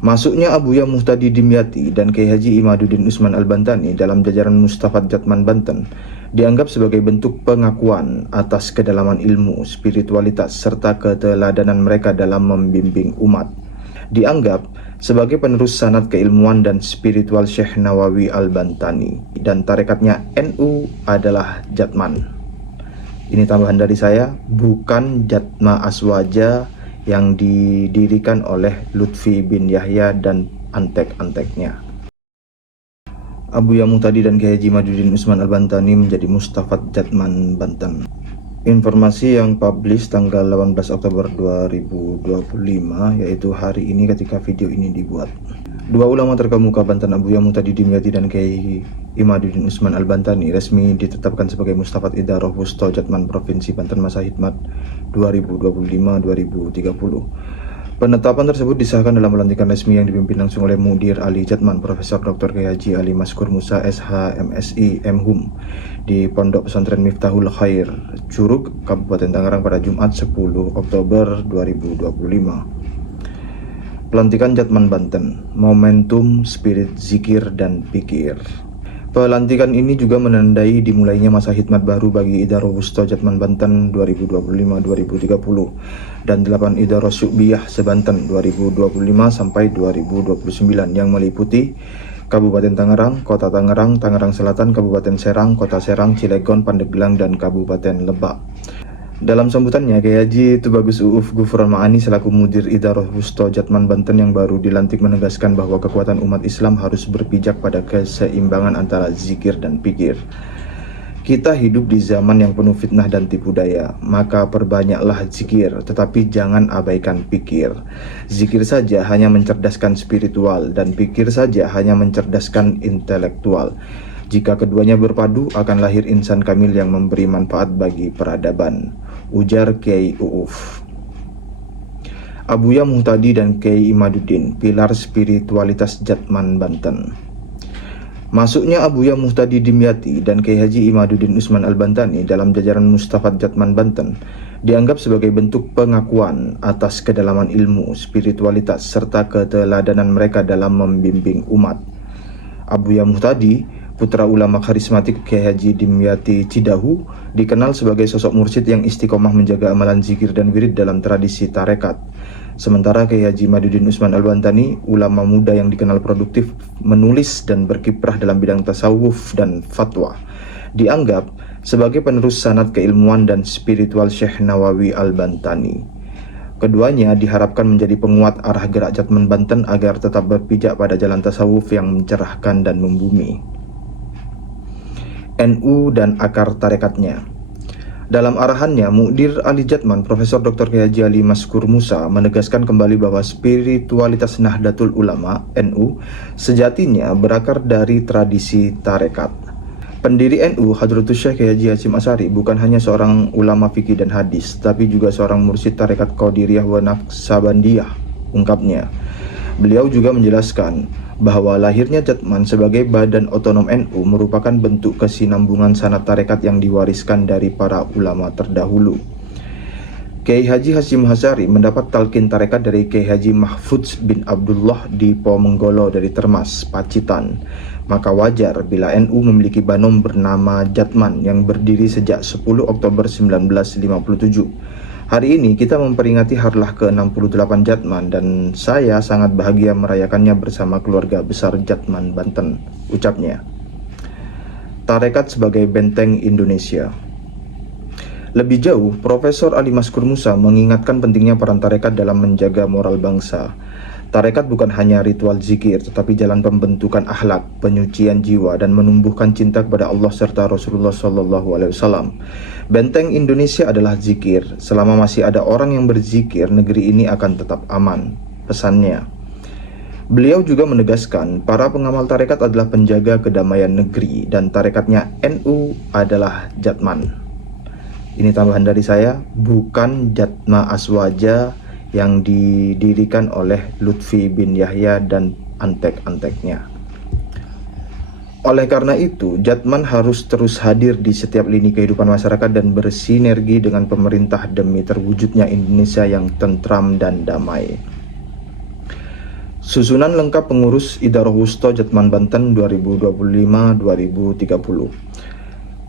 Masuknya Abuya Muhtadi Dimyati dan Kiai Haji Imaduddin Usman Al-Bantani dalam jajaran Mustafat Jatman Banten dianggap sebagai bentuk pengakuan atas kedalaman ilmu, spiritualitas, serta keteladanan mereka dalam membimbing umat. Dianggap sebagai penerus sanad keilmuan dan spiritual Syekh Nawawi Al-Bantani, dan tarekatnya NU adalah Jatman. Ini tambahan dari saya, bukan Jatma Aswaja yang didirikan oleh Lutfi bin Yahya dan antek-anteknya. Abuya Muhtadi dan Kiai Haji Imaduddin Usman Al-Bantani menjadi Mustafat Jatman Banten. Informasi yang publish tanggal 18 Oktober 2025, yaitu hari ini ketika video ini dibuat. Dua ulama terkemuka Banten, Abuya Muhtadi Dimyati dan Kiai Imaduddin Usman Al-Bantani, resmi ditetapkan sebagai Mustafat Idarah Wusto Jatman Provinsi Banten masa hikmat 2025-2030. Penetapan tersebut disahkan dalam pelantikan resmi yang dipimpin langsung oleh Mudir Ali Jatman, Profesor Dr. Kiai Haji Ali Maskur Musa SH MSI MHum di Pondok Pesantren Miftahul Khair, Curug, Kabupaten Tangerang pada Jumat 10 Oktober 2025. Pelantikan Jatman Banten, momentum spirit zikir dan pikir. Pelantikan ini juga menandai dimulainya masa hikmat baru bagi Idarah Wusto Jatman Banten 2025-2030 dan 8 Idarah Syu'biyah sebanten 2025 sampai 2029 yang meliputi Kabupaten Tangerang, Kota Tangerang, Tangerang Selatan, Kabupaten Serang, Kota Serang, Cilegon, Pandeglang, dan Kabupaten Lebak. Dalam sambutannya, Kiai Haji Tubagus Uuf Gufron Ma'ani selaku Mudir Idarah Wusto Jatman Banten yang baru dilantik menegaskan bahwa kekuatan umat Islam harus berpijak pada keseimbangan antara zikir dan pikir. Kita hidup di zaman yang penuh fitnah dan tipu daya, maka perbanyaklah zikir, tetapi jangan abaikan pikir. Zikir saja hanya mencerdaskan spiritual, dan pikir saja hanya mencerdaskan intelektual. Jika keduanya berpadu, akan lahir insan kamil yang memberi manfaat bagi peradaban, ujar Kiai Uuf. Abuya Muhtadi dan Kiai Imaduddin, pilar spiritualitas Jatman Banten. Masuknya Abuya Muhtadi Dimyati dan Kiai Haji Imaduddin Usman Al-Bantani dalam jajaran Mustafat Jatman Banten dianggap sebagai bentuk pengakuan atas kedalaman ilmu, spiritualitas, serta keteladanan mereka dalam membimbing umat. Abuya Muhtadi, putra ulama karismatik Kiai Haji Dimyati Cidahu, dikenal sebagai sosok mursyid yang istiqomah menjaga amalan zikir dan wirid dalam tradisi tarekat. Sementara Kiai Haji Imaduddin Usman Al-Bantani, ulama muda yang dikenal produktif, menulis dan berkiprah dalam bidang tasawuf dan fatwa, dianggap sebagai penerus sanad keilmuan dan spiritual Syekh Nawawi Al-Bantani. Keduanya diharapkan menjadi penguat arah gerak Jatman Banten agar tetap berpijak pada jalan tasawuf yang mencerahkan dan membumi. NU dan akar tarekatnya. Dalam arahannya, Mudir Ali Jatman, Profesor Dr. Kiai Haji Ali Maskur Musa menegaskan kembali bahwa spiritualitas Nahdlatul Ulama NU sejatinya berakar dari tradisi tarekat. Pendiri NU, Hadratus Syekh Kiai Haji Hasyim Asy'ari, bukan hanya seorang ulama fikih dan hadis, tapi juga seorang mursyid tarekat Qadiriyah wa Naqsabandiyah, ungkapnya. Beliau juga menjelaskan bahwa lahirnya Jatman sebagai badan otonom NU merupakan bentuk kesinambungan sanad tarekat yang diwariskan dari para ulama terdahulu. Kiai Haji Hasyim Asy'ari mendapat talqin tarekat dari Kiai Haji Mahfudz bin Abdullah di Pomenggolo dari Termas, Pacitan. Maka wajar bila NU memiliki banom bernama Jatman yang berdiri sejak 10 Oktober 1957. Hari ini kita memperingati harlah ke-68 Jatman dan saya sangat bahagia merayakannya bersama keluarga besar Jatman Banten, ucapnya. Tarekat sebagai benteng Indonesia. Lebih jauh, Profesor Ali Maskur Musa mengingatkan pentingnya peran tarekat dalam menjaga moral bangsa. Tarekat bukan hanya ritual zikir, tetapi jalan pembentukan akhlak, penyucian jiwa, dan menumbuhkan cinta kepada Allah serta Rasulullah SAW. Benteng Indonesia adalah zikir. Selama masih ada orang yang berzikir, negeri ini akan tetap aman, pesannya. Beliau juga menegaskan, para pengamal tarekat adalah penjaga kedamaian negeri, dan tarekatnya NU adalah Jatman. Ini tambahan dari saya, bukan Jatma Aswaja yang didirikan oleh Lutfi bin Yahya dan antek-anteknya. Oleh karena itu, Jatman harus terus hadir di setiap lini kehidupan masyarakat dan bersinergi dengan pemerintah demi terwujudnya Indonesia yang tentram dan damai. Susunan lengkap pengurus Idarah Wusto Jatman Banten 2025-2030.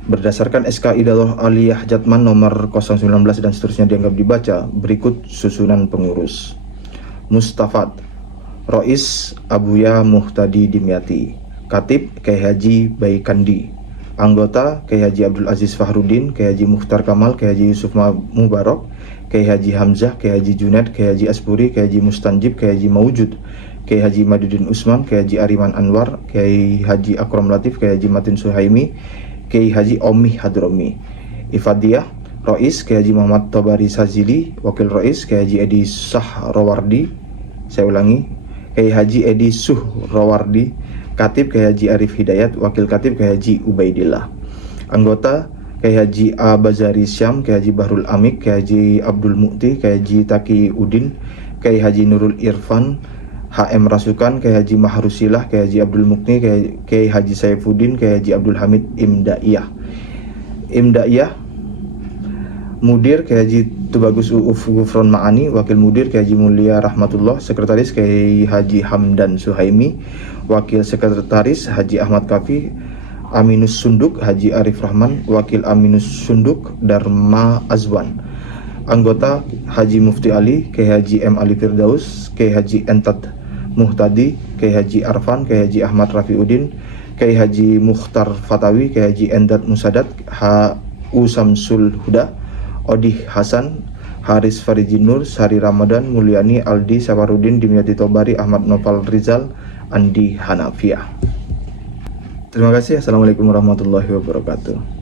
Berdasarkan SK Idarah Aliyah Jatman nomor 019 dan seterusnya dianggap dibaca, berikut susunan pengurus. Mustafat Rois Abuya Muhtadi Dimyati. Katib Kyai Haji Baikandi. Anggota Kyai Haji Abdul Aziz Fahrudin, Kyai Haji Mukhtar Kamal, Kyai Haji Yusuf Mubarok, Kyai Haji Hamzah, Kyai Haji Junaid, Kyai Haji Aspuri, Kyai Haji Mustanjib, Kyai Haji Maujud, Kyai Haji Madudin Usman, Kyai Haji Ariman Anwar, Kyai Haji Akram Latif, Kyai Haji Matin Suhaimi, Kyai Haji Omi Hadromi. Ifadiyah Rois Kyai Haji Muhammad Tobari Sazili. Wakil Rois Kyai Haji Edi Sahrawardi. Saya ulangi, Kyai Haji Edi Suhrawardi. Katib Kyai Haji Arif Hidayat. Wakil Katib Kyai Haji Ubaidillah. Anggota Kyai Haji A. Bazari Syam, Kyai Haji Bahrul Amik, Kyai Haji Abdul Mukti, Kyai Haji Taki Udin, Kyai Haji Nurul Irfan, HM Rasukan, Kyai Haji Mahrusilah, Kyai Haji Abdul Mukni, Kyai Haji Saifuddin, Kyai Haji Abdul Hamid Imdaiyah. Mudir Kyai Haji Tubagus Uuf Gufron Ma'ani. Wakil Mudir Kyai Haji Mulia Rahmatullah. Sekretaris Kyai Haji Hamdan Suhaimi. Wakil Sekretaris Haji Ahmad Kafi. Aminus Sunduk Haji Arif Rahman. Wakil Aminus Sunduk Dharma Azwan. Anggota Haji Mufti Ali, Kyai Haji M. Ali Firdaus, Kyai Haji Entat Muhtadi, Kyai Haji Arfan, Kyai Haji Ahmad Rafiuddin, Kyai Haji Mukhtar Fatawi, Kyai Haji Endat Musadat, H.U. Samsul Huda, Odih Hasan, Haris Farijinur, Sari Ramadan, Mulyani, Aldi Safarudin, Dimyati Tobari, Ahmad Nopal Rizal, Andi Hanafiah. Terima kasih. Assalamualaikum warahmatullahi wabarakatuh.